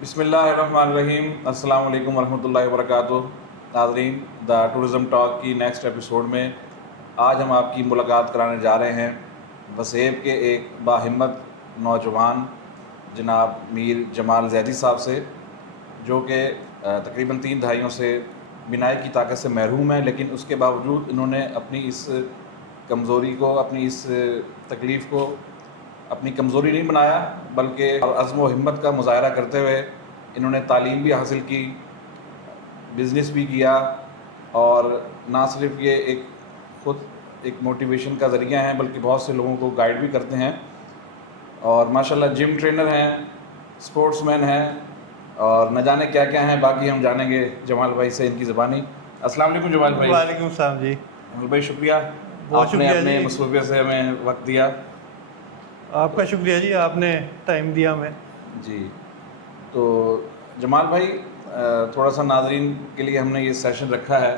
बिस्मिल्लाहिर्रहमानिर्रहीम। अस्सलाम वालेकुम वरहमतुल्लाहि वबरकातुहू। नाज़रीन, द टूरिज़म टॉक की नेक्स्ट एपिसोड में आज हम आपकी मुलाकात कराने जा रहे हैं वसेब के एक बाहिम्मत नौजवान जनाब मीर जमाल ज़ैदी साहब से, जो कि तकरीबन 3 दहाइयों से बिनाई की ताकत से महरूम है, लेकिन उसके बावजूद इन्होंने अपनी इस कमज़ोरी को, अपनी इस तकलीफ़ को अपनी कमज़ोरी नहीं बनाया, बल्कि अज़्म व हिम्मत का मुज़ाहरा करते हुए इन्होंने तालीम भी हासिल की, बिज़नेस भी किया, और ना सिर्फ ये ख़ुद एक मोटिवेशन का ज़रिया हैं, बल्कि बहुत से लोगों को गाइड भी करते हैं। और माशाल्लाह जिम ट्रेनर हैं, स्पोर्ट्समैन हैं, और न जाने क्या क्या हैं, बाकी हम जानेंगे जमाल भाई से इनकी ज़बानी। अस्सलाम वालेकुम जमाल भाई। वालेकुम सलाम जी। जमाल भाई शुक्रिया, बहुत आपने शुक्रिया अपने जी। मसरूफ़ियत से हमें वक्त दिया। आपका शुक्रिया जी, आपने टाइम दिया हमें। जी, तो जमाल भाई, थोड़ा सा नाज़रीन के लिए हमने ये सेशन रखा है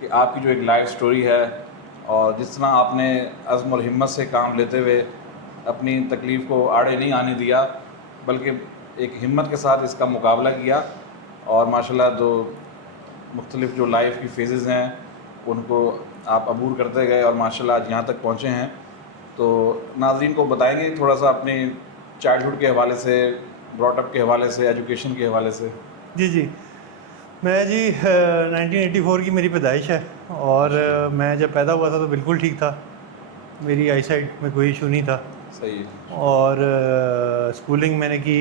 कि आपकी जो एक लाइफ स्टोरी है, और जिस तरह आपने अज़्म और हिम्मत से काम लेते हुए अपनी तकलीफ़ को आड़े नहीं आने दिया, बल्कि एक हिम्मत के साथ इसका मुकाबला किया, और माशाल्लाह जो मुख्तलिफ़ जो लाइफ की फ़ेज़ेस हैं उनको आप अबूर करते गए और माशाल्लाह आज यहाँ तक पहुँचे हैं। तो नाज़रीन को बताएंगे थोड़ा सा अपने चाइल्डहुड के हवाले से, ब्रॉटअप के हवाले से, एजुकेशन के हवाले से। जी जी, मैं जी 1984 की मेरी पैदाइश है, और मैं जब पैदा हुआ था तो बिल्कुल ठीक था, मेरी आई साइट में कोई इशू नहीं था। सही है। और स्कूलिंग मैंने की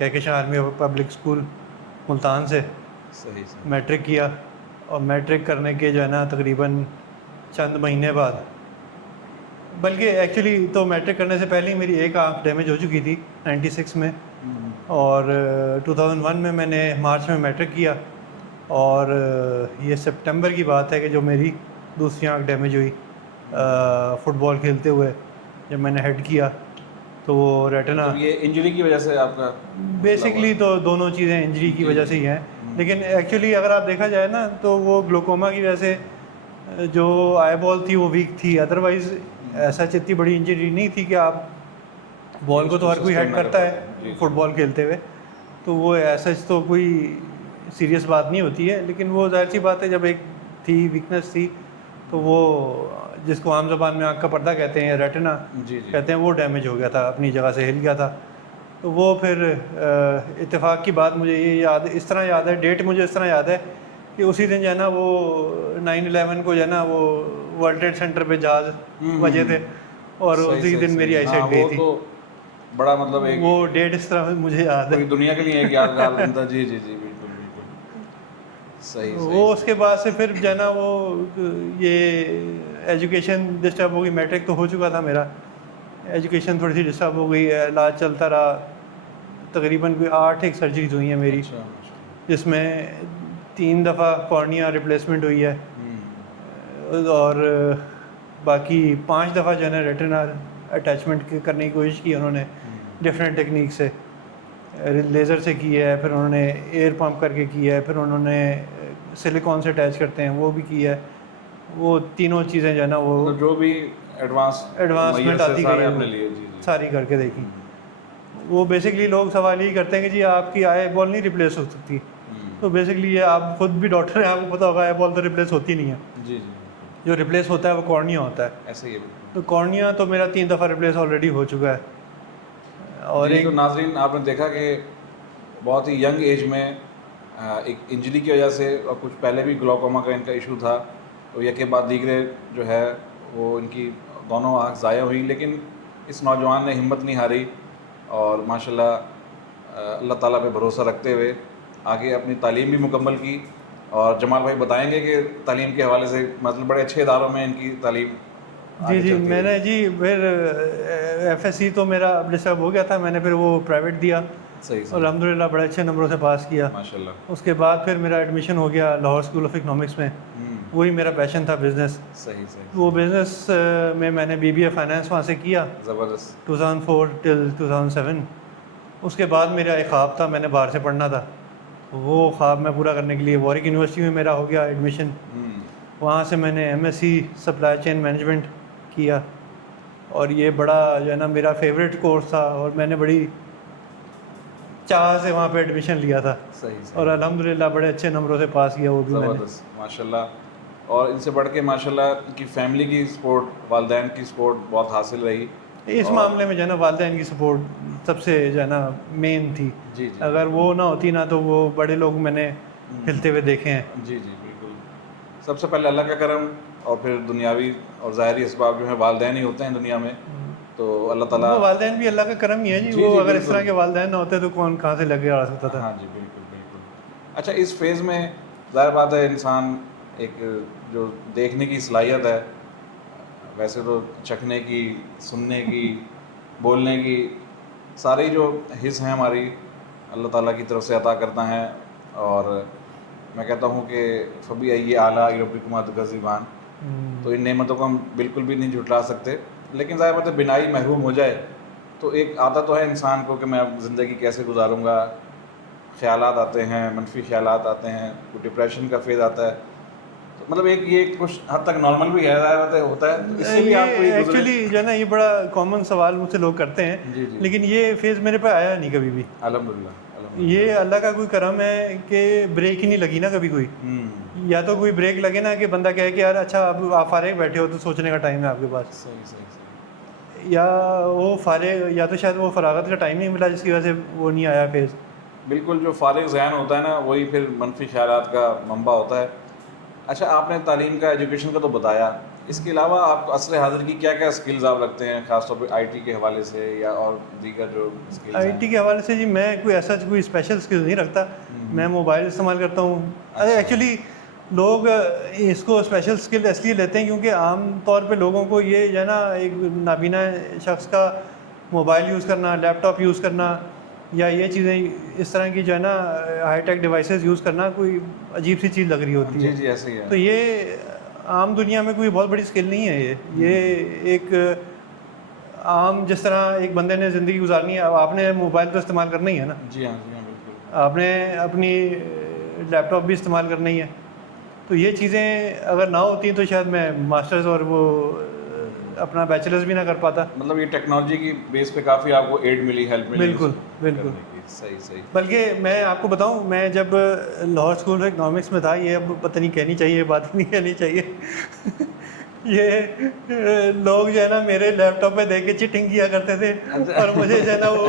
Kahkashan army public school Multan से। सही सही। मैट्रिक किया, और मैट्रिक करने के जो है ना तकरीबन चंद महीने बाद, बल्कि एक्चुअली तो मैट्रिक करने से पहले ही मेरी एक आँख डैमेज हो चुकी थी 96 में। और 2001 में मैंने मार्च में मैट्रिक किया, और ये सितंबर की बात है कि जो मेरी दूसरी आँख डैमेज हुई फुटबॉल खेलते हुए, जब मैंने हेड किया तो वो रेटिना। मतलब ये इंजरी की वजह से आपका बेसिकली तो दोनों चीज़ें इंजरी की वजह से ही हैं, लेकिन एक्चुअली अगर आप देखा जाए ना तो वो ग्लोकोमा की वजह से जो आई बॉल थी वो वीक थी, अदरवाइज़ ऐसा इतनी बड़ी इंजरी नहीं थी कि आप बॉल को तो हर कोई हेड करता है फुटबॉल खेलते हुए, तो वो ऐसा तो कोई सीरियस बात नहीं होती है। लेकिन वो जाहिर सी बात है, जब एक थी वीकनेस थी तो वो जिसको आम ज़बान में आँख का पर्दा कहते हैं, रेटिना कहते हैं, वो डैमेज हो गया था, अपनी जगह से हिल गया था। तो वो फिर इत्तेफाक की बात मुझे ये याद, इस तरह याद है, डेट मुझे इस तरह याद है कि उसी दिन जो है ना वो 9/11 को जो है ना वो वर्ल्ड ट्रेड सेंटर पे जहाज बजे थे, और उसी दिन मेरी आई साइट गई थी। तो बड़ा मतलब एक वो डेट इस तरह मुझे याद है, पूरी दुनिया के लिए एक यादगार दिन था। जी जी जी, बिल्कुल बिल्कुल सही वो सही। उसके बाद से फिर जो है ना वो ये एजुकेशन डिस्टर्ब हो गई। मैट्रिक तो हो चुका था मेरा, एजुकेशन थोड़ी सी डिस्टर्ब हो गई, इलाज चलता रहा। तकरीबन कोई 8 एक सर्जरीज हुई हैं मेरी, अच्छा, जिसमें 3 दफ़ा कॉर्निया रिप्लेसमेंट हुई है, और बाकी 5 दफ़ा जो है ना रेटिना अटैचमेंट करने की कोशिश की उन्होंने डिफरेंट टेक्निक से। लेज़र से की है, फिर उन्होंने एयर पंप करके किया है, फिर उन्होंने सिलिकॉन से अटैच करते हैं वो भी किया है। वो तीनों चीज़ें जो है ना वो मतलब जो भी एडवांसमेंट आती गई है, आपने लिए। जी जी। सारी करके देखी। वो बेसिकली लोग सवाल यही करते हैं कि जी आपकी आई बॉल नहीं रिप्लेस हो सकती, तो बेसिकली ये आप खुद भी डॉक्टर हैं, आपको पता होगा आई बॉल तो रिप्लेस होती नहीं है। जी जी, जो रिप्लेस होता है वो कॉर्निया होता है। ऐसे ही है। तो कॉर्निया तो मेरा 3 दफ़ा रिप्लेस ऑलरेडी हो चुका है। और जी, तो नाजरीन आपने देखा कि बहुत ही यंग एज में एक इंजरी की वजह से, और कुछ पहले भी ग्लोकोमा का इनका इशू था, तो यके बाद दीगरे जो है वो इनकी दोनों आँख ज़ाया हुई, लेकिन इस नौजवान ने हिम्मत नहीं हारी, और माशाल्लाह अल्लाह ताला पे भरोसा रखते हुए आगे अपनी तालीम भी मुकम्मल की। और जमाल भाई बताएंगे कि तालीम के हवाले से, मतलब बड़े अच्छे इदारों में इनकी तालीम जी आगे जी, चलती मैंने रही। जी फिर एफएससी तो मेरा डिस्टर्ब हो गया था, मैंने फिर वो प्राइवेट दिया, सही और सही, अल्हम्दुलिल्लाह बड़े अच्छे नंबरों से पास किया। माशाल्लाह। उसके बाद फिर मेरा एडमिशन हो गया लाहौर स्कूल ऑफ इकनॉमिक्स में। वही मेरा पैशन था, बिज़नेस। सही सही, वो बिज़नेस में मैंने बीबीए फाइनेंस वहाँ से किया ज़बरदस्त। 2004 टिल 2007। उसके बाद मेरा एक ख्वाब था, मैंने बाहर से पढ़ना था, वो ख्वाब मैं पूरा करने के लिए वॉरिक यूनिवर्सिटी में मेरा हो गया एडमिशन। वहाँ से मैंने एमएससी सप्लाई चेन मैनेजमेंट किया, और ये बड़ा जो है ना मेरा फेवरेट कोर्स था, और मैंने बड़ी चाह से वहाँ पे एडमिशन लिया था सही सही, और अल्हम्दुलिल्लाह बड़े अच्छे नंबरों से पास किया वो भी मैंने। ज़बरदस्त माशाल्लाह। और इनसे बढ़ के माशाल्लाह की फैमिली की सपोर्ट, वालदैन की सपोर्ट बहुत हासिल रही। इस और मामले में जो है ना वालदैन की सपोर्ट सबसे जो है ना मेन थी। जी जी अगर वो ना होती ना तो वो बड़े लोग मैंने हिलते हुए देखे हैं। जी जी बिल्कुल। सबसे पहले अल्लाह का करम और फिर दुनियावी और ज़ाहरी इसबाब जो है वालदैन ही होते हैं दुनिया में। तो अल्लाह ताला, वो वालदैन भी अल्लाह का करम ही है जी, जी वो जी अगर इस तरह बिल्कुल, के वालदैन ना होते तो कौन कहाँ से लगे आ सकता था। हाँ जी बिल्कुल बिल्कुल। अच्छा, इस फेज़ में ज़ाहिर बात है इंसान एक जो देखने की सलाहियत है, वैसे तो चखने की, सुनने की, बोलने की, सारी जो हिस्स हैं हमारी अल्लाह ताला की तरफ से अता करता है। और मैं कहता हूँ कि फ़बी अय्यि आला रब्बिकुमा तुकज़्ज़िबान, तो इन नेमतों को हम बिल्कुल भी नहीं झुठला सकते। लेकिन ज़ाहिर बात है बिनाई महरूम हो जाए तो एक आता तो है इंसान को कि मैं अब ज़िंदगी कैसे गुजारूँगा, ख़यालात आते हैं, मनफी ख़यालात आते हैं, कोई डिप्रेशन का फेज़ आता है। तो मतलब एक ये कुछ हद तक नॉर्मल भी है, ज़ाहिर बात है होता है, तो इससे भी ये आप कोई गुजरे? एक्चुअली जो है ना ये बड़ा कॉमन सवाल मुझसे लोग करते हैं, जी जी, लेकिन ये फेज़ मेरे पे आया नहीं कभी भी। अल्हम्दुलिल्लाह ये अल्हम्दुलिल्लाह। अल्लाह का कोई करम है कि ब्रेक ही नहीं लगी ना कभी कोई। या तो कोई ब्रेक लगे ना कि बंदा कहे कि यार अच्छा अब आप फारिग बैठे हो तो सोचने का टाइम है आपके पास, सही सही सही, या वो फारिग या तो शायद वो फरागत का टाइम नहीं मिला जिसकी वजह से वो नहीं आया फेज़। बिल्कुल। जो फारिग ज़हन होता है ना वही फिर मनफी ख़यालात का मंबा होता है। अच्छा, आपने तालीम का, एजुकेशन का तो बताया, इसके अलावा आप असर हाज़िर की क्या क्या स्किल्स आप रखते हैं, ख़ासतौर पे आईटी के हवाले से या और दीगर जो स्किल्स हैं? आईटी के हवाले से जी मैं कोई ऐसा कोई स्पेशल स्किल नहीं रखता। मैं मोबाइल इस्तेमाल करता हूँ। अरे अच्छा। एक्चुअली लोग इसको स्पेशल स्किल इसलिए लेते हैं क्योंकि आम तौर पे लोगों को ये जो है ना एक नाबीना शख्स का मोबाइल यूज़ करना, लैपटॉप यूज़ करना या ये चीज़ें इस तरह की जो है ना हाईटेक डिवाइसेस यूज़ करना कोई अजीब सी चीज़ लग रही होती जी है। जी, ऐसे ही है। तो ये आम दुनिया में कोई बहुत बड़ी स्किल नहीं है ये एक आम जिस तरह एक बंदे ने ज़िंदगी गुजारनी है, अब आपने मोबाइल तो इस्तेमाल करना ही है ना, जी हाँ बिल्कुल। आपने अपनी लैपटॉप भी इस्तेमाल करना ही है। तो ये चीज़ें अगर ना होती तो शायद मैं मास्टर्स और वो अपना बैचलर्स भी ना कर पाता। मतलब ये टेक्नोलॉजी की बेस पे काफ़ी आपको एड मिली, हेल्प मिली बिल्कुल बिल्कुल। करने की। सही सही। बल्कि मैं आपको बताऊं, मैं जब लाहौर स्कूल ऑफ इकनॉमिक्स में था, ये अब पता नहीं कहनी चाहिए बात नहीं कहनी चाहिए ये लोग जो है ना मेरे लैपटॉप पे देख के चीटिंग किया करते थे अच्छा। और मुझे जो है ना वो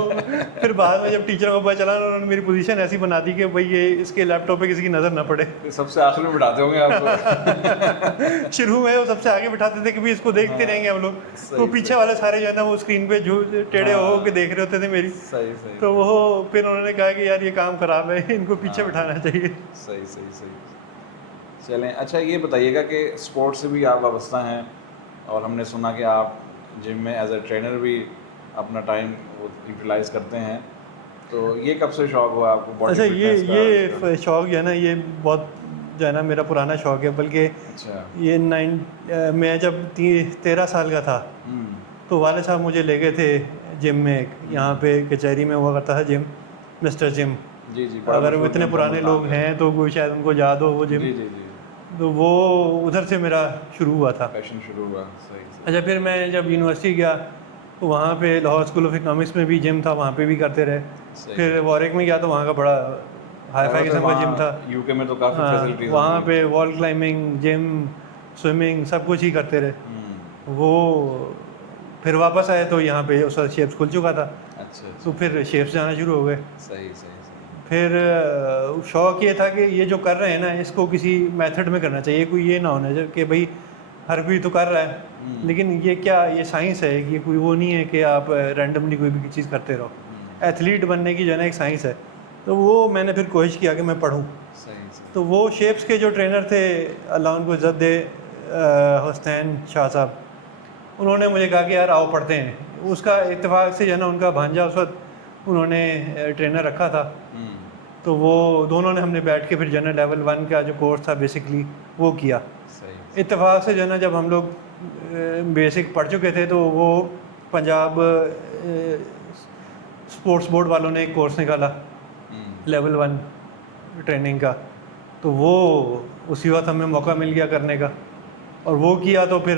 फिर बाद में जब टीचरों को पता चला ना उन्होंने मेरी पोजीशन ऐसी बना दी कि भाई ये इसके लैपटॉप पे किसी की नज़र ना पड़े फिर सबसे आखिर में बिठाते होंगे आपको। शुरू में वो सबसे आगे बिठाते थे कि भाई इसको देखते हाँ, रहेंगे हम लोग, सही तो पीछे वाले सारे जो है ना वो स्क्रीन पे जो टेढ़े हो के देख रहे होते थे मेरी। सही सही तो वो फिर उन्होंने कहा कि यार ये काम खराब है, इनको पीछे बिठाना चाहिए। सही सही सही। चलें, अच्छा ये बताइएगा कि स्पोर्ट्स से भी आप वाबस्ता हैं और हमने सुना कि आप जिम में एज ए ट्रेनर भी अपना टाइम यूटिलाइज़ करते हैं, तो ये कब से शौक़ हुआ आपको बॉडी अच्छा फिटनेस का? ये शौक़ जो है ना ये बहुत जो है ना मेरा पुराना शौक़ है, बल्कि अच्छा। ये मैं जब 13 साल का था तो वाले साहब मुझे ले गए थे जिम में, यहाँ पे कचहरी में हुआ करता था जिम, मिस्टर जिम। जी जी, बड़ा अगर वो मशहूर इतने जिम था पुराने लोग मुल्तान हैं तो कोई शायद उनको याद हो वो का। जिम। जी जी जी, तो वो उधर से मेरा शुरू हुआ था। पैशन शुरू हुआ। सही सही। अच्छा, फिर मैं जब यूनिवर्सिटी गया तो वहाँ पे लाहौर स्कूल ऑफ इकनॉमिक्स में भी जिम था, वहाँ पे भी करते रहे। सही। फिर वॉरेक में गया तो वहाँ का बड़ा हाई फाई किस्म का जिम था। यूके में तो काफ़ी हाँ, फैसिलिटीज़ वहाँ होंगी। पे वॉल क्लाइंबिंग, जिम, स्विमिंग सब कुछ ही करते रहे। वो फिर वापस आए तो यहाँ पे उस वक्त शेप्स खुल चुका था, अच्छा अच्छा, तो फिर शेप्स जाना शुरू हो गए। सही सही सही। फिर शौक़ ये था कि ये जो कर रहे हैं ना इसको किसी मेथड में करना चाहिए, कोई ये ना होना चाहिए कि भाई हर कोई तो कर रहा है लेकिन ये क्या ये साइंस है, ये कोई वो नहीं है कि आप रैंडमली कोई भी चीज़ करते रहो। एथलीट बनने की जो है ना एक साइंस है, तो वो मैंने फिर कोशिश किया कि मैं पढूं। सही सही। तो वो शेप्स के जो ट्रेनर थे, अल्लाह उनको इज़्ज़त दे, हुसैन शाह साहब, उन्होंने मुझे कहा कि यार आओ पढ़ते हैं। उसका इत्तेफाक से जो है ना उनका भांजा उस वक्त उन्होंने ट्रेनर रखा था, तो वो दोनों ने हमने बैठ के फिर जनरल लेवल 1 का जो कोर्स था बेसिकली वो किया। सही। इत्तेफाक से जो है ना जब हम लोग बेसिक पढ़ चुके थे तो वो पंजाब स्पोर्ट्स बोर्ड वालों ने एक कोर्स निकाला लेवल 1 ट्रेनिंग का, तो वो उसी वक्त हमें मौका मिल गया करने का और वो किया तो फिर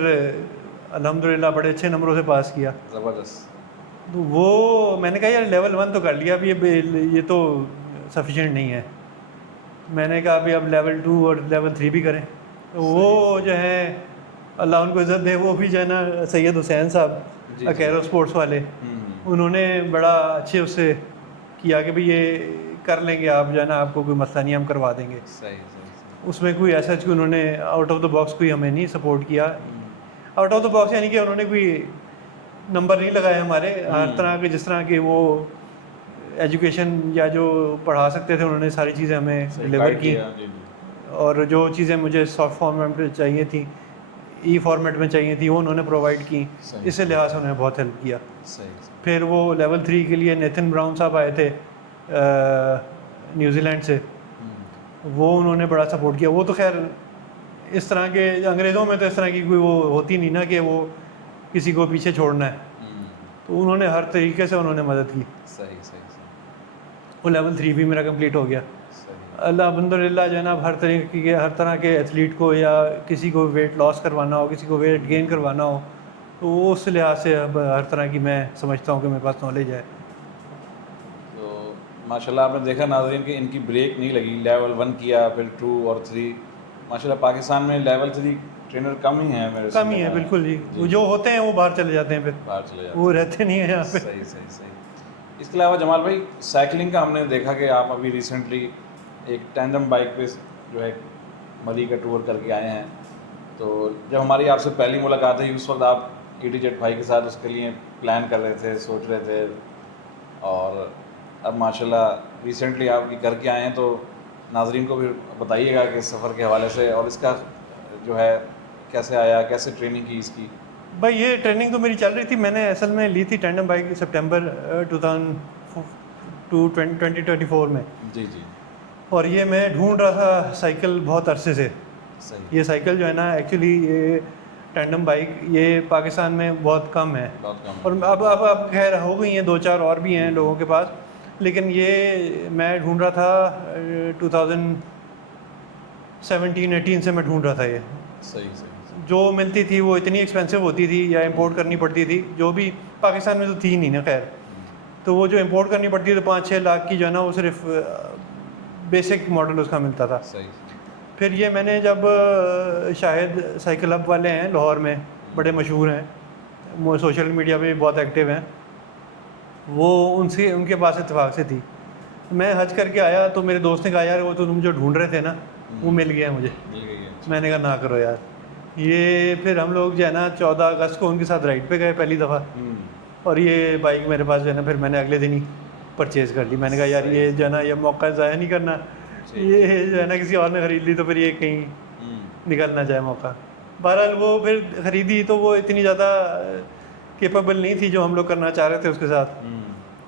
अल्हम्दुलिल्लाह बड़े अच्छे नंबरों से पास किया। ज़बरदस्त। तो वो मैंने कहा यार लेवल 1 तो कर लिया, अब ये तो सफिशिएंट नहीं है। मैंने कहा अभी अब लेवल 2 और लेवल 3 भी करें। तो वो जो है अल्लाह उनको इज़्ज़त दे, वो भी जो है ना सैयद हुसैन साहब जी, अकेरो स्पोर्ट्स वाले, उन्होंने बड़ा अच्छे उससे किया कि भाई ये कर लेंगे आप, जो है ना आपको कोई मसला नहीं, हम करवा देंगे। सही सही उसमें कोई ऐसा कि उन्होंने आउट ऑफ द बॉक्स कोई हमें नहीं सपोर्ट किया। आउट ऑफ द बॉक्स यानी कि उन्होंने कोई नंबर नहीं लगाए हमारे, हर तरह के जिस तरह के वो एजुकेशन या जो पढ़ा सकते थे उन्होंने सारी चीज़ें हमें डिलीवर की। और जो चीज़ें मुझे सॉफ्ट फॉर्मेट में चाहिए थी, ई फॉर्मेट में चाहिए थी, वो उन्होंने प्रोवाइड की। सही। इस लिहाज से उन्होंने बहुत हेल्प किया। सही फिर वो लेवल 3 के लिए नेथन ब्राउन साहब आए थे न्यूजीलैंड से, वो उन्होंने बड़ा सपोर्ट किया। वो तो खैर इस तरह के अंग्रेज़ों में तो इस तरह की कोई वो होती नहीं ना कि वो किसी को पीछे छोड़ना है, तो उन्होंने हर तरीके से उन्होंने मदद की। सही सही सही वो लेवल 3 भी मेरा कंप्लीट हो गया। सही। अल्हम्दुलिल्लाह जो है ना हर तरह के एथलीट को या किसी को वेट लॉस करवाना हो, किसी को वेट गेन करवाना हो, तो वो उस लिहाज से अब हर तरह की मैं समझता हूँ कि मेरे पास नॉलेज है। तो माशाल्लाह आपने देखा नाज़रीन कि इनकी ब्रेक नहीं लगी, लेवल 1 किया, फिर 2 और 3। माशाल्लाह पाकिस्तान में लेवल 3 ट्रेनर कम ही हैं मेरे कम ही है बिल्कुल जी, वो जो होते हैं वो बाहर चले जाते हैं, फिर बाहर चले जाते वो रहते नहीं है यहाँ पे। सही सही सही। इसके अलावा जमाल भाई साइकिलिंग का हमने देखा कि आप अभी रिसेंटली एक टैंडम बाइक पे जो है मली का टूर करके आए हैं। तो जब हमारी आपसे पहली मुलाकात हुई उस वक्त आप ETZ भाई के साथ उसके लिए प्लान कर रहे थे, सोच रहे थे, और अब माशाल्लाह रिसेंटली आप ये करके आए हैं। तो नाजरीन को भी बताइएगा कि सफ़र के हवाले से, और इसका जो है कैसे आया, कैसे ट्रेनिंग की इसकी। भाई ये ट्रेनिंग तो मेरी चल रही थी, मैंने असल में ली थी टैंडम बाइक सितंबर 2024 में। जी जी और ये मैं ढूंढ रहा था साइकिल बहुत अरसे से। सही। ये साइकिल जो है ना एक्चुअली ये टैंडम बाइक ये पाकिस्तान में बहुत कम है, बहुत कम और अब खैर हो गई हैं, 2-4 और भी हैं लोगों के पास, लेकिन ये मैं ढूंढ रहा था 2017-18 से मैं ढूंढ रहा था। ये सही सही जो मिलती थी वो इतनी एक्सपेंसिव होती थी या इंपोर्ट करनी पड़ती थी, जो भी पाकिस्तान में तो थी नहीं ना खैर, तो वो जो इंपोर्ट करनी पड़ती थी तो 5-6 लाख की जो है ना वो सिर्फ बेसिक मॉडल उसका मिलता था। सही। फिर ये मैंने जब शायद साइकिल हब वाले हैं लाहौर में, बड़े मशहूर हैं, वो सोशल मीडिया पे भी बहुत एक्टिव हैं, वो उनसे उनके पास इत्तेफाक से थी। मैं हज करके आया तो मेरे दोस्त ने कहा यार वो तो तुम जो ढूंढ रहे थे ना वो मिल गया मुझे। मिल गई है। मैंने कहा ना करो यार ये। फिर हम लोग जो है ना 14 अगस्त को उनके साथ राइड पे गए पहली दफ़ा, और ये बाइक मेरे पास जो है ना फिर मैंने अगले दिन ही परचेज़ कर ली। मैंने कहा यार ये जो है ना ये मौका ज़ाया नहीं करना, ये जो है ना किसी और ने ख़रीद ली तो फिर ये कहीं निकल ना जाए मौका। बहरहाल वो फिर ख़रीदी तो वो इतनी ज़्यादा केपेबल नहीं थी जो हम लोग करना चाह रहे थे उसके साथ।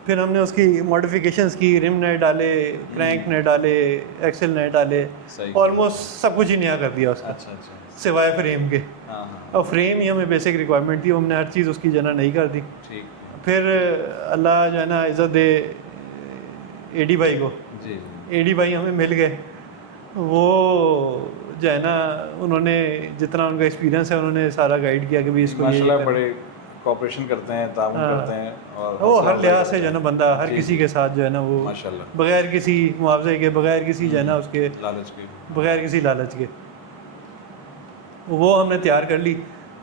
फिर हमने उसकी मॉडिफिकेशंस की, रिम नए डाले, क्रैंक नए डाले, एक्सेल नए डाले, ऑलमोस्ट सब कुछ ही नया कर दिया उसका। अच्छा अच्छा। सिवाय फ्रेम के। हाँ। और फ्रेम ही हमें बेसिक रिक्वायरमेंट थी, हमने हर चीज़ उसकी जना नहीं कर दी। ठीक। फिर अल्लाह जो है ना इज़्ज़त दे AD भाई को। जी। AD भाई हमें मिल गए, वो जो है ना उन्होंने जितना उनका एक्सपीरियंस है उन्होंने सारा गाइड किया कि भी इसको माशाल्लाह बड़े कोऑपरेशन करते हैं, ताउन करते हैं, और वो हर लिहाज से जो है ना बंदा हर किसी के साथ जो है ना वो माशाल्लाह बगैर किसी मुआवजे के, बगैर किसी जो है ना उसके लालच के, बगैर किसी लालच के, वो हमने तैयार कर ली।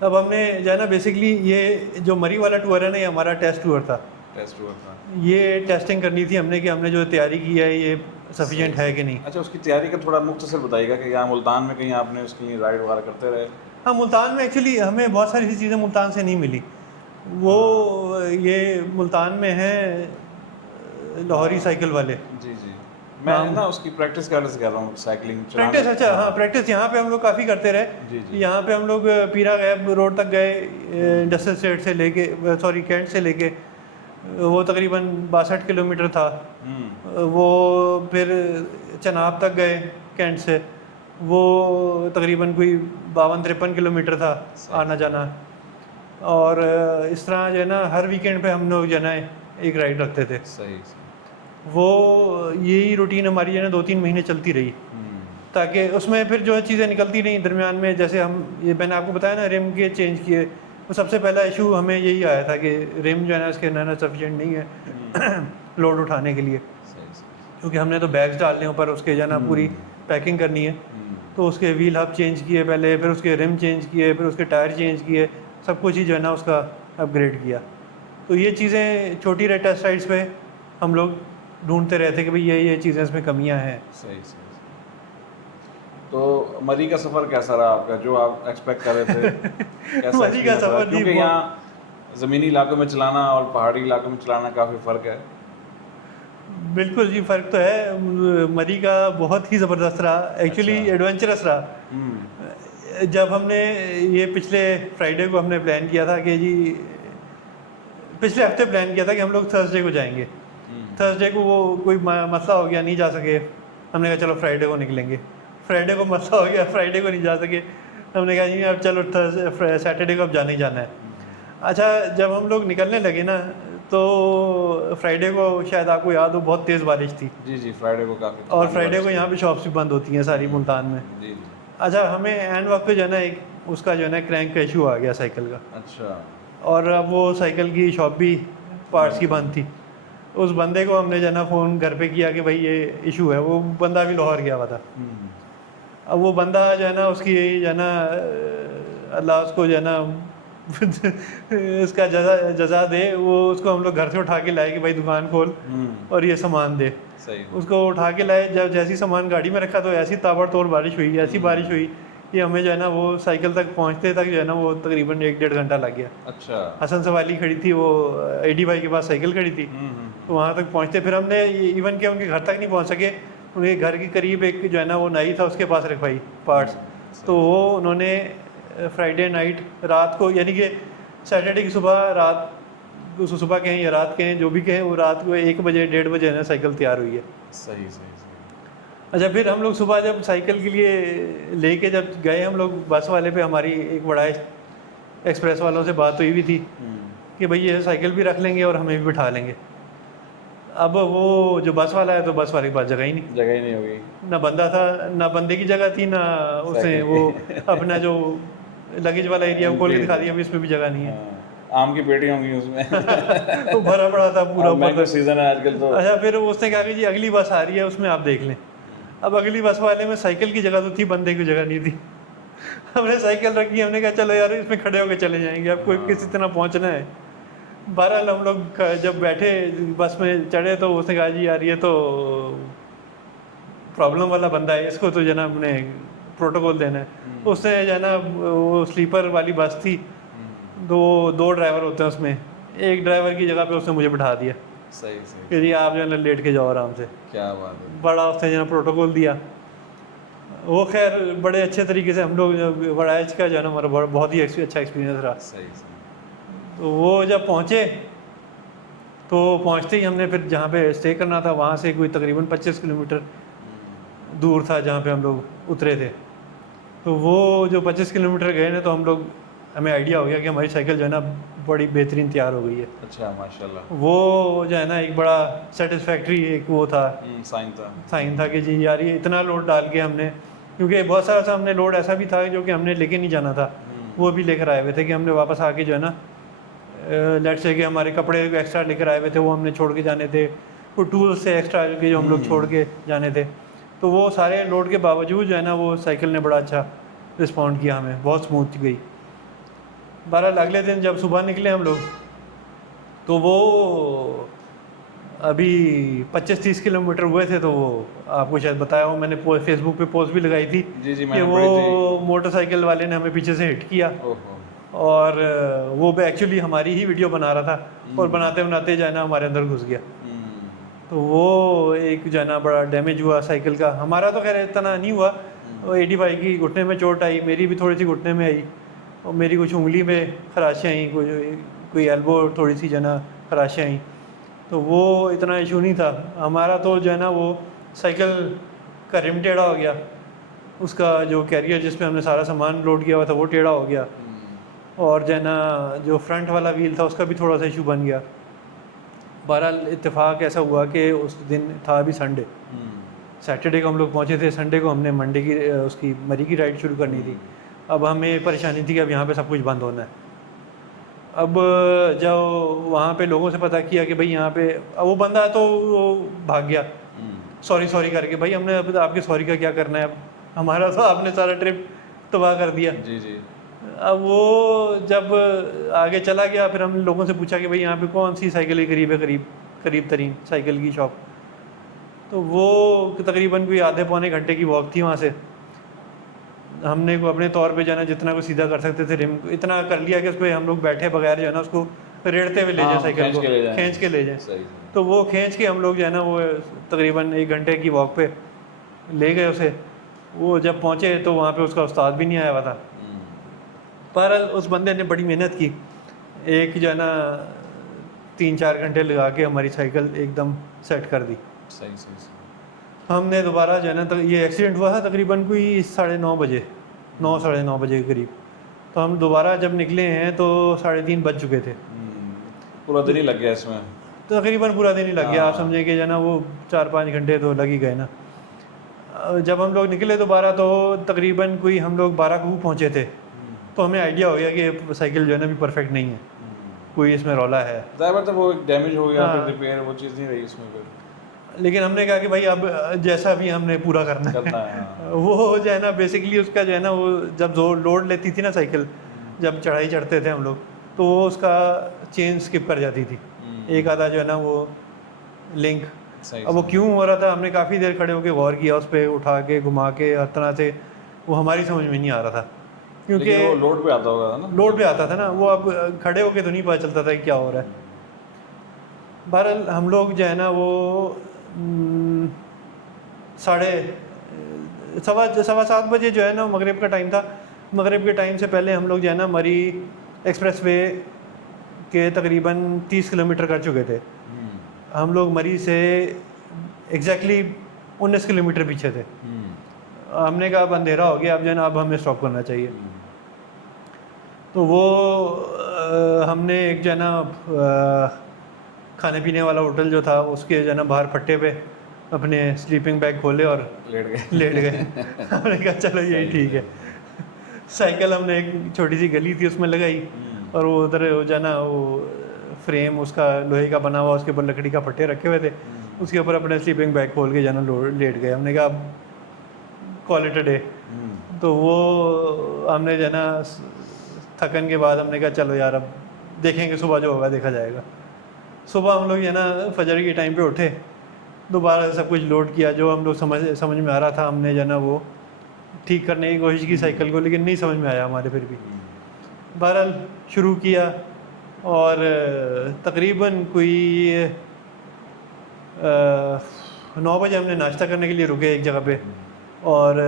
अब हमने जो है ना बेसिकली ये जो मरी वाला टूर है ना ये हमारा टेस्ट टूर था। टेस्ट हुआ था। ये टेस्टिंग करनी थी हमने कि हमने जो तैयारी की है ये सफिशिएंट है कि नहीं। अच्छा, उसकी तैयारी का थोड़ा मुख्तसर बताइएगा कि यहाँ मुल्तान में कहीं आपने उसकी राइड वगैरह करते रहे? हाँ, मुल्तान में एक्चुअली हमें बहुत सारी चीज़ें मुल्तान से नहीं मिली। वो ये मुल्तान में है लाहौरी साइकिल वाले। जी जी, मैं ना उसकी प्रैक्टिस करने से कह रहा हूँ, साइकिलिंग प्रैक्टिस। अच्छा हाँ, प्रैक्टिस यहाँ पे हम लोग काफ़ी करते रहे। जी जी। यहाँ पे हम लोग पीरा गैब रोड तक गए, इंडस्ट्रियल स्टेट से लेके, सॉरी कैंट से लेके, वो तकरीबन 62 किलोमीटर था। वो फिर चनाब तक गए कैंट से, वो तकरीबन कोई 52-53 किलोमीटर था आना जाना। और इस तरह जो है ना हर वीकेंड पे हम लोग जो है ना एक राइड रखते थे। सही। वो यही रूटीन हमारी जो है ना 2-3 महीने चलती रही, ताकि उसमें फिर जो है चीज़ें निकलती रहीं दरमियान में। जैसे हम ये मैंने आपको बताया ना रिम के चेंज किए, तो सबसे पहला इशू हमें यही आया था कि रिम जो है ना उसके ना सफिशिएंट नहीं है लोड उठाने के लिए, सही सही। क्योंकि हमने तो बैग्स डालने ऊपर उसके जो है ना पूरी पैकिंग करनी है। तो उसके व्हील हब चेंज किए पहले, फिर उसके रिम चेंज किए, फिर उसके टायर चेंज किए, सब कुछ ही जो है ना उसका अपग्रेड किया। तो ये चीज़ें छोटी टेस्ट राइड्स पे हम लोग ढूंढते रहते कि भाई ये चीज़ें इसमें कमियां हैं। सही सही सही। तो मरी का सफ़र कैसा रहा आपका, जो आप एक्सपेक्ट कर रहे थे? कैसा मरी का experience रहा? सफ़र जी क्योंकि यहाँ ज़मीनी इलाकों में चलाना और पहाड़ी इलाकों में चलाना काफ़ी फ़र्क है। बिल्कुल जी, फ़र्क तो है। मरी का बहुत ही ज़बरदस्त रहा, एक्चुअली अच्छा। एडवेंचरस रहा। जब हमने ये पिछले फ्राइडे को हमने प्लान किया था कि जी, पिछले हफ्ते प्लान किया था कि हम लोग थर्सडे को जाएंगे। थर्सडे को वो कोई मसला हो गया, नहीं जा सके। हमने कहा चलो फ्राइडे को निकलेंगे। फ्राइडे को मसला हो गया, फ्राइडे को नहीं जा सके। हमने कहा जी अब चलो थर्सडे सैटरडे को अब जाना ही जाना है। अच्छा, जब हम लोग निकलने लगे ना, तो फ्राइडे को शायद आपको याद हो बहुत तेज़ बारिश थी, जी जी, फ्राइडे को काफ़ी और फ्राइडे को यहाँ पे शॉप्स भी बंद होती हैं सारी मुल्तान में। जी जी। अच्छा, हमें एंड वक्त पे जो है ना एक उसका जो है ना क्रैंक का इशू आ गया साइकिल का, अच्छा। और अब वो साइकिल की शॉप भी पार्ट्स की बंद थी। उस बंदे को हमने जो है ना फ़ोन घर पे किया कि भाई ये इशू है। वो बंदा भी लाहौर गया हुआ था। अब वो बंदा जो है ना उसकी जो है ना अल्लाह उसको जो है ना इसका जजा दे, वो उसको हम लोग घर से उठा के लाए कि भाई दुकान खोल और ये सामान दे। सही। उसको उठा के लाए, जब जैसी सामान गाड़ी में रखा तो ऐसी ताबड़तोड़ बारिश हुई, ऐसी बारिश हुई कि हमें जो है ना वो साइकिल तक पहुंचते तक जो है ना वो तकरीबन 1-1.5 घंटा लग गया। अच्छा। हसन सवाली खड़ी थी, वो एडी भाई के पास साइकिल खड़ी थी, तो वहाँ तक पहुँचते फिर हमने इवन के उनके घर तक नहीं पहुँच सके। उनके घर के करीब एक जो है ना वो नाई था, उसके पास रखवाई पार्ट्स। तो वो उन्होंने फ्राइडे नाइट रात को, यानी कि सैटरडे की सुबह, रात सुबह कहें या रात कहें, जो भी कहें, वो रात को 1 बजे 1:30 बजे ना साइकिल तैयार हुई है। सही सही सही। अच्छा, फिर हम लोग सुबह जब साइकिल के लिए लेके जब गए हम लोग, बस वाले पे हमारी एक बड़ा एक्सप्रेस वालों से बात हुई भी थी कि भाई ये साइकिल भी रख लेंगे और हमें भी बिठा लेंगे। अब वो जो बस वाला है, तो बस वाले के पास जगह ही नहीं, जगह ही नहीं होगी। ना बंदा था, ना बंदे की जगह थी, ना उसने वो अपना जो लगेज वाला एरिया वो खोल के दिखा दिया, अभी इसमें भी जगह नहीं है। आम की पेटी होंगी उसमें। वो भरा पड़ा था पूरा ऊपर मैंगो तक। सीजन है आजकल तो। अच्छा, फिर उसने कहा कि जी अगली बस आ रही है, उसमें आप देख लें। अब अगली बस वाले में साइकिल की जगह तो थी, बंदे की जगह नहीं थी। हमने साइकिल रखी, हमने कहा चलो यार इसमें खड़े होकर चले जाएंगे, अब कोई किसी तरह पहुंचना है। बहरहाल हम लोग जब बैठे बस में चढ़े, तो उसने कहा जी यार ये तो प्रॉब्लम वाला बंदा है, इसको तो जो है ना अपने प्रोटोकॉल देना है। उसने जो है ना वो स्लीपर वाली बस थी, दो ड्राइवर होते हैं उसमें, एक ड्राइवर की जगह पे उसने मुझे बिठा दिया सही सही। कि जी आप जो है ना लेट के जाओ आराम से। क्या बात है। बड़ा उसने जो है प्रोटोकॉल दिया। वो खैर बड़े अच्छे तरीके से हम लोग बड़ा एच का जो है ना हमारा बहुत ही अच्छा एक्सपीरियंस रहा। सही सही। तो वो जब पहुँचे, तो पहुँचते ही हमने फिर जहाँ पे स्टे करना था वहाँ से कोई तकरीबन 25 किलोमीटर दूर था जहाँ पे हम लोग उतरे थे। तो वो जो 25 किलोमीटर गए ना, तो हम लोग, हमें आइडिया हो गया कि हमारी साइकिल जो है ना बड़ी बेहतरीन तैयार हो गई है। अच्छा, माशाल्लाह। वो जो है ना एक बड़ा सेटिस्फैक्ट्री एक वो था, साइन था कि जी यार ये इतना लोड डाल के हमने, क्योंकि बहुत सारा सा हमने लोड ऐसा भी था जो कि हमने लेके नहीं जाना था, वो भी लेकर आए हुए थे कि हमने वापस आके जो है ना लेट से कि हमारे कपड़े एक्स्ट्रा लेकर आए हुए थे, वो हमने छोड़ के जाने थे, वो टूल्स से एक्स्ट्रा के जो हम लोग छोड़ के जाने थे। तो वो सारे लोड के बावजूद जो है ना वो साइकिल ने बड़ा अच्छा रिस्पॉन्ड किया, हमें बहुत स्मूथ गई। बहरहाल अगले दिन जब सुबह निकले हम लोग, तो वो अभी 25-30 किलोमीटर हुए थे। तो वो आपको शायद बताया हो, मैंने फेसबुक पे पोस्ट भी लगाई थी जी जी, कि मैंने वो पढ़ी थी। मोटरसाइकिल वाले ने हमें पीछे से हिट किया, ओहो। और वो एक्चुअली हमारी ही वीडियो बना रहा था, और बनाते बनाते जो है ना हमारे अंदर घुस गया। तो वो एक जो है ना बड़ा डैमेज हुआ साइकिल का। हमारा तो खैर इतना नहीं हुआ, वो 85 की घुटने में चोट आई, मेरी भी थोड़ी सी घुटने में आई, और मेरी कुछ उंगली में खराशियाँ आई, कोई एल्बो थोड़ी सी जो है ना खराशियाँ आई। तो वो इतना इशू नहीं था हमारा। तो जो है ना वो साइकिल का रिम टेढ़ा हो गया, उसका जो कैरियर जिसमें हमने सारा सामान लोड किया हुआ था वो टेढ़ा हो गया, और जो है ना जो फ्रंट वाला व्हील था उसका भी थोड़ा सा इशू बन गया। बहरहाल इत्तेफाक ऐसा हुआ कि उस दिन था अभी संडे, सैटरडे को हम लोग पहुँचे थे, संडे को हमने मंडे की उसकी मरी की राइड शुरू करनी थी। अब हमें परेशानी थी कि अब यहाँ पे सब कुछ बंद होना है, अब जब वहाँ पे लोगों से पता किया कि भाई यहाँ पे, अब वो बंदा तो वो भाग गया सॉरी सॉरी करके। भाई हमने अब आपके सॉरी का क्या करना है, अब हमारा तो आपने सारा ट्रिप तबाह कर दिया। जी जी। अब वो जब आगे चला गया, फिर हमने लोगों से पूछा कि भाई यहाँ पे कौन सी साइकिल के करीब है, करीब तरीन साइकिल की शॉप। तो वो तकरीबन कोई आधे पौने घंटे की वॉक थी वहाँ से। हमने को अपने तौर पे जो है ना जितना को सीधा कर सकते थे रिम इतना कर लिया कि उस पर हम लोग बैठे बगैर जो है ना उसको रेड़ते हुए ले जाए हाँ, साइकिल को, खींच के ले जाए। सही। तो वो खींच के हम लोग जो है ना वो तकरीबन 1 घंटे की वॉक पे ले गए उसे। वो जब पहुँचे तो वहाँ पे उसका उस्ताद भी नहीं आया हुआ था। पर उस बंदे ने बड़ी मेहनत की, एक जो है ना 3-4 घंटे लगा के हमारी साइकिल एकदम सेट कर दी। सही सही सही। हमने दोबारा जो है ना, तो ये एक्सीडेंट हुआ था तकरीबन कोई 9:30 बजे, 9 साढ़े 9 बजे के करीब। तो हम दोबारा जब निकले हैं तो 3:30 बज चुके थे। पूरा दिन ही लग गया इसमें। तकरीबन पूरा दिन ही लग गया। आप हाँ। समझे कि जो है ना वो 4-5 घंटे तो लग ही गए ना। जब हम लोग निकले दोबारा तो तकरीबन कोई हम लोग 12 को पहुँचे थे। तो हमें आइडिया हो गया कि साइकिल जो है ना भी परफेक्ट नहीं है, कोई इसमें रौला है। ज़्यादा तो वो डैमेज हो गया, हाँ। फिर रिपेयर वो चीज़ नहीं रही इसमें फिर। लेकिन हमने कहा कि भाई अब जैसा भी हमने पूरा करना करना है। है, हाँ। वो जो है ना बेसिकली उसका जो है ना वो जब जोर लोड लेती थी ना साइकिल, जब चढ़ाई चढ़ते थे हम लोग, तो वो उसका चेन स्किप कर जाती थी, एक आधा जो है ना वो लिंक। सही अब वो सही। क्यों हो रहा था, हमने काफ़ी देर खड़े होकर गौर किया उस पर, उठा के घुमा के हर तरह से, वो हमारी समझ में नहीं आ रहा था। क्योंकि लेकिन वो लोड पे आता होगा ना। लोड पे आता था ना वो, अब खड़े होके तो नहीं पता चलता था कि क्या हो रहा है। बहरहाल हम लोग जो है ना वो सवा सात बजे जो है ना मगरिब का टाइम था। मगरिब के टाइम से पहले हम लोग जो है ना मरी एक्सप्रेस वे के तकरीबन 30 किलोमीटर कर चुके थे। हम लोग मरी से एग्जैक्टली 19 किलोमीटर पीछे थे। हमने कहा अब अंधेरा हो गया, अब जो है ना अब हमें स्टॉप करना चाहिए। तो वो हमने एक जो है ना खाने पीने वाला होटल जो था उसके जो है ना बाहर फट्टे पे अपने स्लीपिंग बैग खोले और लेट गए। हमने कहा चलो यही ठीक है। साइकिल हमने एक छोटी सी गली थी उसमें लगाई, और वो उधर जो है ना वो फ्रेम उसका लोहे का बना हुआ, उसके ऊपर लकड़ी का फट्टे रखे हुए थे, उसके ऊपर अपने स्लीपिंग बैग खोल के जो है ना लेट गए। हमने कहा कॉल इट अ डे। तो वो हमने जो है ना थकन के बाद हमने कहा चलो यार अब देखेंगे, सुबह जो होगा देखा जाएगा। सुबह हम लोग जो है ना फजर के टाइम पे उठे, दोबारा सब कुछ लोड किया जो हम लोग समझ में आ रहा था। हमने जो है ना वो ठीक करने की कोशिश की साइकिल को, लेकिन नहीं समझ में आया हमारे फिर भी। बहरहाल शुरू किया, और तकरीबन कोई 9 बजे हमने नाश्ता करने के लिए रुके एक जगह पे, और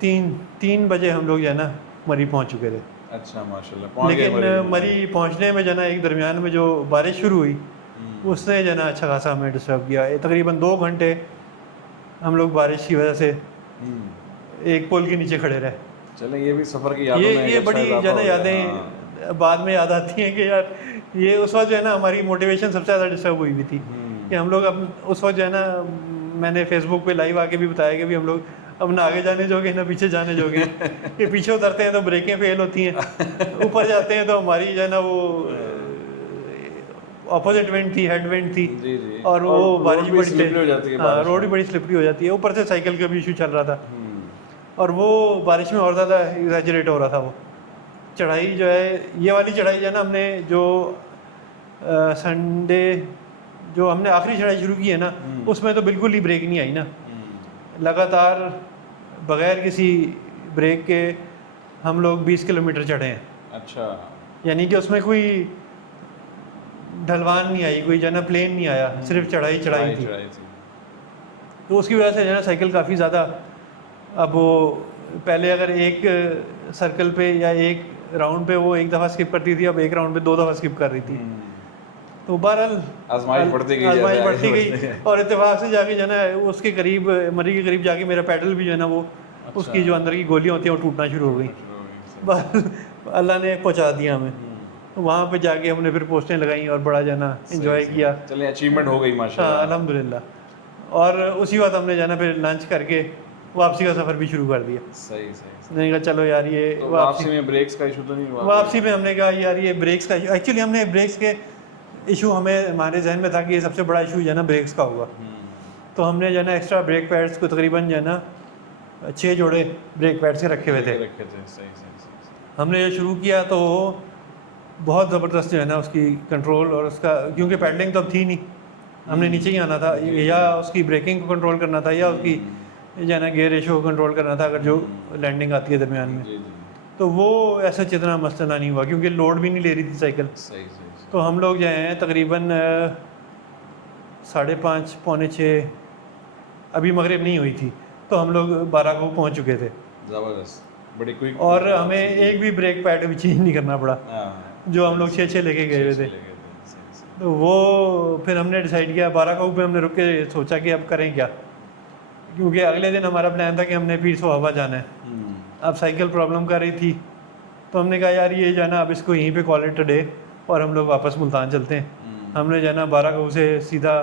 3 बजे हम लोग जो है ना मरी पहुंच चुके थे। अच्छा माशाल्लाह, पहुंच गए लेकिन मरी पहुंचने में जो है ना एक दरमियान में जो बारिश शुरू हुई उसने जो है ना अच्छा खासा हमें डिस्टर्ब किया। तकरीबन 2 घंटे हम लोग बारिश की वजह से एक पुल के नीचे खड़े रहे। चले, ये भी सफ़र की यादों में ये एक बड़ी अच्छा जो है ना इजाफा हो गया। यादें बाद में याद आती हैं कि यार ये उस वक्त जो है ना हमारी मोटिवेशन सबसे ज़्यादा डिस्टर्ब हुई हुई थी कि हम लोग अब उस वक्त जो है ना, मैंने फेसबुक पे लाइव आके भी बताया कि भी हम लोग अब ना आगे जाने जोगे ना पीछे जाने जोगे। कि पीछे उतरते हैं तो ब्रेकें फेल होती हैं, ऊपर जाते हैं तो हमारी जो है ना वो अपोजिट विंड थी, हेड विंड थी, जी जी। और वो बारिश भी बड़ी स्लिपरी हो जाती है हाँ, बारिश रोड भी में। बड़ी स्लिपरी हो जाती है। ऊपर से साइकिल का भी इशू चल रहा था, और वो बारिश में और ज़्यादा एग्जैजरेट हो रहा था। वो चढ़ाई जो है, ये वाली चढ़ाई जो है ना, हमने जो संडे जो हमने आखिरी चढ़ाई शुरू की है ना, उसमें तो बिल्कुल ही ब्रेक नहीं आई ना। लगातार बगैर किसी ब्रेक के हम लोग 20 किलोमीटर चढ़े हैं। अच्छा। यानी कि उसमें कोई ढलवान नहीं आई, कोई जो है ना प्लेन नहीं आया, सिर्फ चढ़ाई चढ़ाई थी। तो उसकी वजह से जो है ना साइकिल काफ़ी ज़्यादा, अब वो पहले अगर एक सर्कल पे या एक राउंड पे वो एक दफ़ा स्किप करती थी, अब एक राउंड पे 2 दफ़ा स्किप कर रही थी। तो बहरहाल आजमाइश बढ़ती गई, आजमाइश जैसे बढ़ती आगे गई, बढ़ते गए। और इत्तेफाक से जाके जो है ना उसके करीब, मरी के करीब जाके मेरा पैडल भी जो है ना वो उसकी जो अंदर की गोलियाँ होती हैं वो टूटना शुरू हो गई। बस अल्लाह ने पहुँचा दिया हमें। तो वहाँ पे जाके हमने फिर पोस्टें लगाई और बड़ा जो है ना एंजॉय किया। चलिए, अचीवमेंट हो गई हाँ माशाल्लाह। अल्हम्दुलिल्लाह। और उसी वक्त हमने जो है ना फिर लंच करके वापसी का सफ़र भी शुरू कर दिया। सही सही। मैंने कहा चलो यार ये तो वापसी में ब्रेक्स का इशू तो नहीं हुआ? वापसी में हमने कहा यार ये ब्रेक्स का एक्चुअली हमने ब्रेक्स के इशू हमें हमारे जहन में था कि ये सबसे बड़ा इशू जो है ना ब्रेक्स का होगा। तो हमने जो है ना एक्स्ट्रा ब्रेक पैड्स को तकरीबन जो है ना 6 जोड़े ब्रेक पैड्स के रखे हुए थे। रखे थे, सही सही सही। हमने ये शुरू किया तो बहुत ज़बरदस्त जो है ना उसकी कंट्रोल और उसका, क्योंकि पैडलिंग तो अब थी नहीं, हमने नीचे ही आना था, या उसकी ब्रेकिंग को कंट्रोल करना था या उसकी जो है ना गियर रेशो को कंट्रोल करना था अगर जो लैंडिंग आती है दरमियान में। जी जी। तो वो ऐसा जितना मसला नहीं हुआ क्योंकि लोड भी नहीं ले रही थी साइकिल। सही सही सही। तो हम लोग जो हैं तकरीबन 5:30 पौने 6, अभी मगरिब नहीं हुई थी तो हम लोग 12 को पहुंच चुके थे। ज़बरदस्त, बड़ी क्विक। और हमें एक भी ब्रेक पैड भी चेंज नहीं करना पड़ा, हाँ, जो हम लोग 6 लेके गए हुए थे। सही सही। तो वो फिर हमने डिसाइड किया 12 को पे हमने रुक के सोचा कि अब करें क्या, क्योंकि अगले दिन हमारा प्लान था कि हमने पीर सोहाबा जाना है। अब साइकिल प्रॉब्लम कर रही थी तो हमने कहा यार ये जो है ना अब इसको यहीं पे कॉल इट अ डे और हम लोग वापस मुल्तान चलते हैं। हमने जो है ना 12 को से सीधा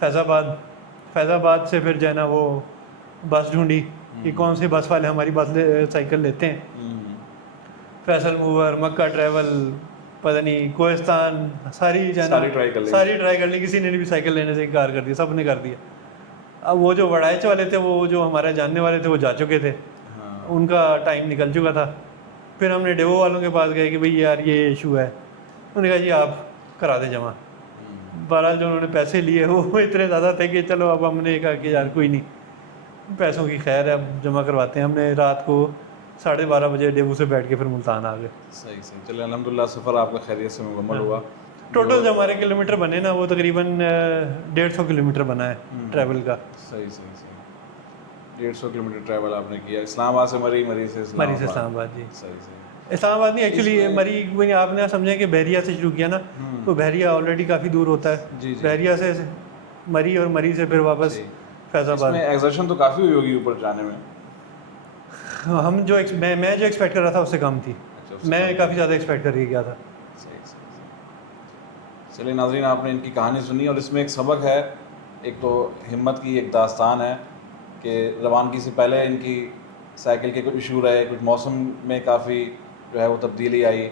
फैज़ाबाद से फिर जो है ना वो बस ढूंढी कि कौन से बस वाले हमारी साइकिल लेते हैं। फैसल मूवर, मक्का ट्रैवल, पता नहीं कोहिस्तान, सारी जो है ना सारी ट्राई कर ली, किसी ने भी साइकिल लेने से इनकार कर दिया, सब ने कर दिया। अब वो जो वड़ाइच वाले थे, वो जो हमारे जानने वाले थे वो जा चुके थे। हाँ। उनका टाइम निकल चुका था। फिर हमने डेवो वालों के पास गए कि भाई यार ये इशू है। उन्होंने कहा जी आप करा दे जमा। बहरहाल जो उन्होंने पैसे लिए वो इतने ज़्यादा थे कि चलो अब हमने कहा कि यार कोई नहीं, पैसों की खैर है, अब जमा करवाते हैं। हमने रात को 12:30 बजे डेवो से बैठ के फिर मुल्तान आ गए। सही सही। चलिए अल्हम्दुलिल्लाह सफ़र आपका खैरियत से मुकम्मल हुआ। टोटल जो हमारे किलोमीटर बने ना वो तकरीबन 150 किलोमीटर बना है ट्रैवल का। सही सही सही। 150 किलोमीटर ट्रैवल आपने किया इस्लामाबाद से मरी, मरी से इस्लामाबाद जी। सही सही। इस्लामाबाद नहीं, एक्चुअली मरी आपने आप समझे कि बहरिया से शुरू किया ना, तो बहरिया ऑलरेडी काफ़ी दूर होता है। जी जी। बहरिया से मरी और मरी से फिर वापस फैज़ाबाद। इसमें एक्सर्शन तो काफ़ी हुई होगी ऊपर जाने में। हम जो मैं जो एक्सपेक्ट कर रहा था उससे कम थी। मैं काफ़ी ज़्यादा एक्सपेक्ट करके गया था। चलिए नाज़रीन, आपने इनकी कहानी सुनी और इसमें एक सबक है। एक तो हिम्मत की एक दास्तान है कि रवानगी से पहले इनकी साइकिल के कुछ इशू रहे, कुछ मौसम में काफ़ी जो है वो तब्दीली आई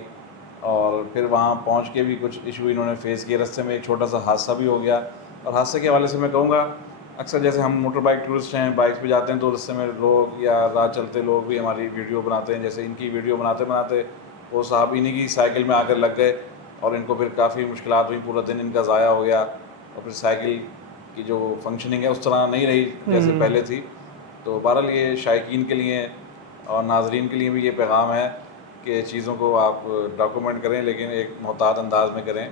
और फिर वहाँ पहुँच के भी कुछ इशू इन्होंने फेस किए। रास्ते में एक छोटा सा हादसा भी हो गया और हादसे के हवाले से मैं कहूँगा अक्सर जैसे हम मोटर बाइक टूरिस्ट हैं, बाइक्स पे जाते हैं तो रास्ते में लोग या राह चलते लोग भी हमारी वीडियो बनाते हैं। जैसे इनकी वीडियो बनाते बनाते वो साहब इन्हीं की साइकिल में आकर लग गए और इनको फिर काफ़ी मुश्किलात हुई, पूरा दिन इनका ज़ाया हो गया और फिर साइकिल की जो फंक्शनिंग है उस तरह नहीं रही जैसे पहले थी। तो बहरहाल ये शायकीन के लिए और नाजरीन के लिए भी ये पैगाम है कि चीज़ों को आप डॉक्यूमेंट करें लेकिन एक मोहतात अंदाज में करें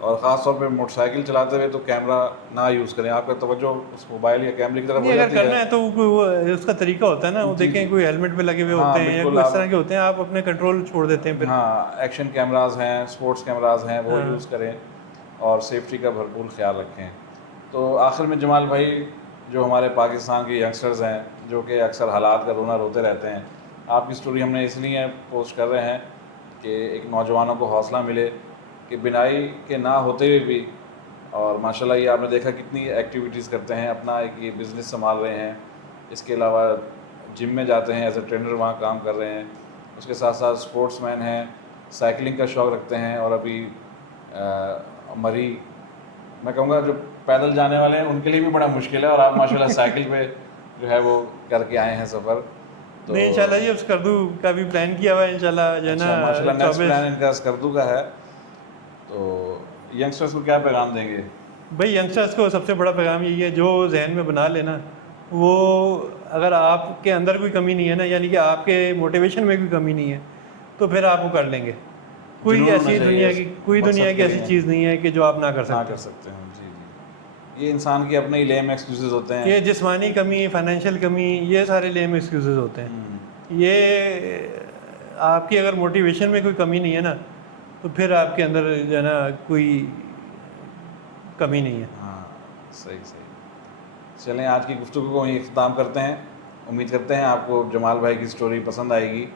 और ख़ास तौर पे मोटरसाइकिल चलाते हुए तो कैमरा ना यूज़ करें। आपका तवज्जो उस मोबाइल या कैमरे की तरफ हो जाती है। करना है तो वो उसका तरीका होता है ना, वो देखें कोई हेलमेट पे लगे हुए होते हैं या कोई इस तरह के होते हैं, आप अपने कंट्रोल छोड़ देते हैं फिर। हाँ, एक्शन कैमराज हैं, स्पोर्ट्स कैमराज हैं, वो यूज़ करें और सेफ्टी का भरपूर ख्याल रखें। तो आखिर में जमाल भाई, जो हमारे पाकिस्तान के यंगस्टर्स हैं जो कि अक्सर हालात का रोना रोते रहते हैं, आपकी स्टोरी हमने इसलिए पोस्ट कर रहे हैं कि एक नौजवानों को हौसला मिले कि बिनाई के ना होते हुए भी, और माशाल्लाह ये आपने देखा कितनी एक्टिविटीज़ करते हैं, अपना एक ये बिज़नेस संभाल रहे हैं, इसके अलावा जिम में जाते हैं, एज ए ट्रेनर वहाँ काम कर रहे हैं, उसके साथ साथ स्पोर्ट्समैन हैं, साइकिलिंग का शौक़ रखते हैं और अभी मरी मैं कहूँगा जो पैदल जाने वाले हैं उनके लिए भी बड़ा मुश्किल है और आप माशाल्लाह साइकिल पे जो है वो करके आए हैं सफ़र। तो नहीं इंशाल्लाह जी, उस करदू का भी प्लान किया हुआ है इंशाल्लाह जो है ना। माशाल्लाह नेक्स्ट प्लान इनका करदू का है। तो यंगस्टर्स को क्या पैगाम देंगे? भाई यंगस्टर्स को सबसे बड़ा पैगाम यही है, जो जहन में बना लेना वो, अगर आपके अंदर कोई कमी नहीं है ना, यानी कि आपके मोटिवेशन में कोई कमी नहीं है, तो फिर आप वो कर लेंगे। कोई ऐसी दुनिया की ऐसी चीज़ नहीं है कि जो आप ना कर सकते हैं। जी जी, ये इंसान के अपने ही लेम एक्सक्यूजेस होते हैं। ये जिस्मानी कमी, फाइनेंशियल कमी, ये सारे लेम एक्सक्यूजेस होते हैं। ये आपकी अगर मोटिवेशन में कोई कमी नहीं है ना, तो फिर आपके अंदर जो है ना कोई कमी नहीं है। हाँ सही सही। चलें, आज की गुफ्तगू को वहीं इख्तिताम करते हैं। उम्मीद करते हैं आपको जमाल भाई की स्टोरी पसंद आएगी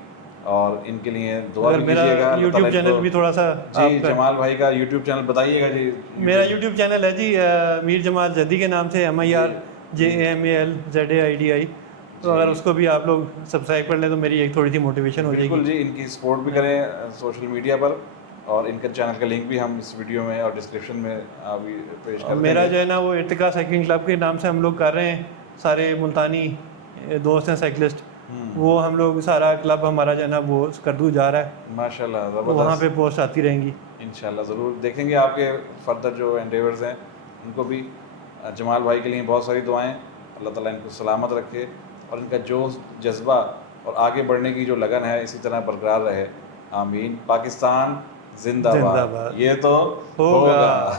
और इनके लिए दुआ भी कीजिएगा। यूट्यूब चैनल भी थोड़ा सा जी, जमाल भाई का यूट्यूब चैनल बताइएगा जी। मेरा यूट्यूब चैनल है जी मीर जमाल जद्दी के नाम से, MIRJAMALZAIDI। तो अगर उसको भी आप लोग सब्सक्राइब कर लें तो मेरी एक थोड़ी सी मोटिवेशन हो बिल्कुल जाएगी। जी, इनकी सपोर्ट भी करें सोशल मीडिया पर, और इनका चैनल का लिंक भी हम इस वीडियो में और डिस्क्रिप्शन में अभी पेश और कर मेरा देंगे। जो है ना वो इर्तिका साइकिलिंग क्लब के नाम से हम लोग कर रहे हैं, सारे मुल्तानी दोस्त हैं साइकिलिस्ट, वो हम लोग सारा क्लब हमारा जो है ना वो स्कर्दू जा रहा है, माशाल्लाह, वहाँ ज़बरदस्त। पे पोस्ट आती रहेंगी। इंशाल्लाह ज़रूर देखेंगे आपके फर्दर जो एंडेवर्स हैं उनको भी। जमाल भाई के लिए बहुत सारी दुआएं, अल्लाह ताला इनको सलामत रखे और इनका जोश, जज्बा और आगे बढ़ने की जो लगन है इसी तरह बरकरार रहे। आमीन। पाकिस्तान जिंदाबाद। जिंदाबाद। ये तो होगा। होगा।